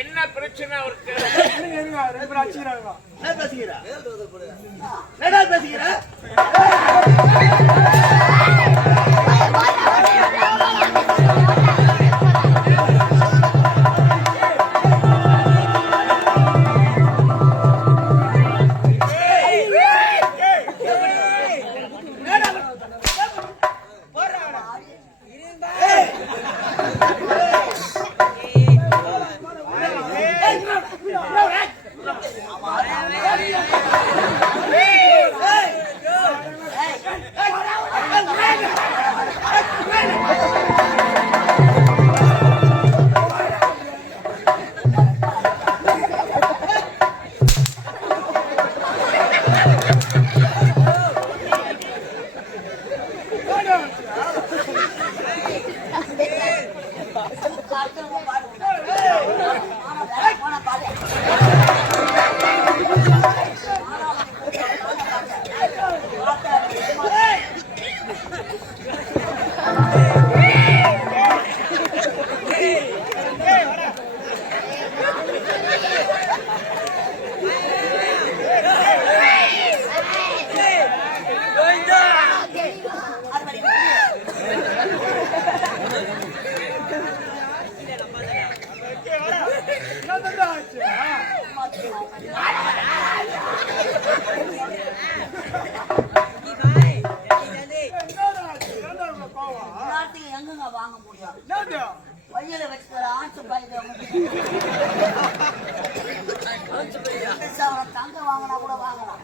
என்ன பிரச்சனை அவருக்கு? பேசுகிறா எங்க வாங்க முடியும்? வழியில வச்சு ஆச்சு தங்க வாங்கினா கூட வாங்கலாம்.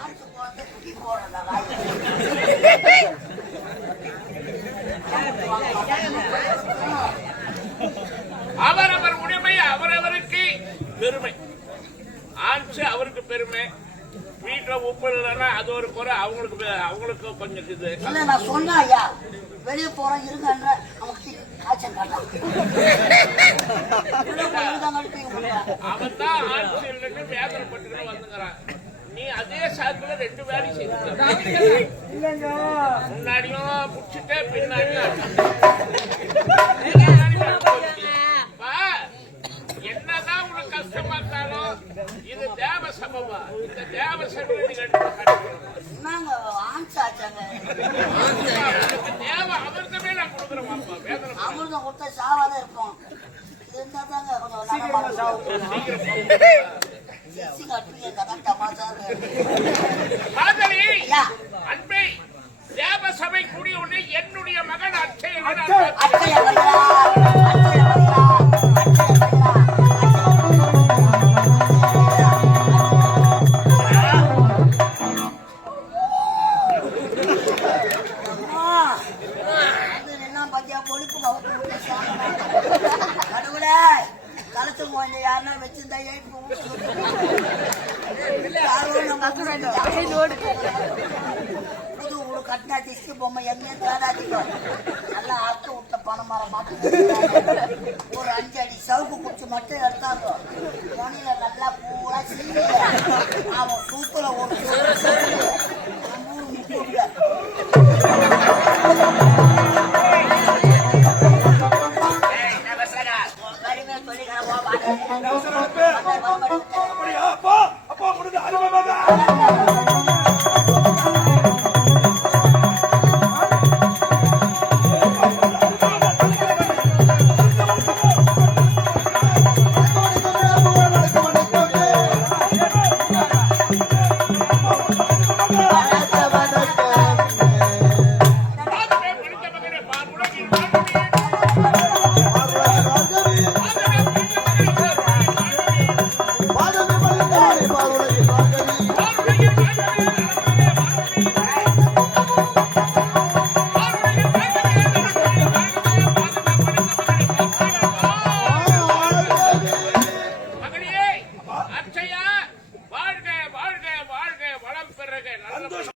ஆச்சு போறது குடி போறதா அவரவர் உரிமை அவரவருக்கு பெருமை. ஆட்சி அவருக்கு பெருமை. வீட்டுல உப்பு இல்லைன்னா அது ஒரு குறை. அவங்களுக்கு கொஞ்சம் இது இல்ல. நான் சொன்னா ஐயா வெளியே போறோம் இருங்கன்ற அவனுக்கு காய்ச்சல் காட்டான். அவன் தான் ஆட்சி இல்லைன்னு வேதனைப்பட்டு வந்துங்கிறான். நீ அதே சாக்குல ரெண்டு வேலையும் செய்ய முன்னாடியும் புடிச்சுட்டே பின்னாடியும் என்னதான் உனக்கு கஷ்டமா இருந்தாலும் இது தேவ சபவா. இந்த தேவ சபை தேவ அமிர்தமே நான் கொடுக்குறேன். அமிர்தம் கொடுத்தா சாவாத இருப்போம். அன்பை தேவ சபை கூடிய உடனே என்னுடைய மகன் அச்சய யாருன்னா வச்சிருந்தா புது ஊரு கட்டினா திஷ்டி பொம்மை எங்கே காதாதிக்கும். நல்லா அறுத்து விட்ட பணமரம் ஒரு 5 அடி சவுக்கு குச்சி மட்டும் எடுத்தாங்க. மணில நல்லா பூரா சீனி அவன் சூத்துல ஒரு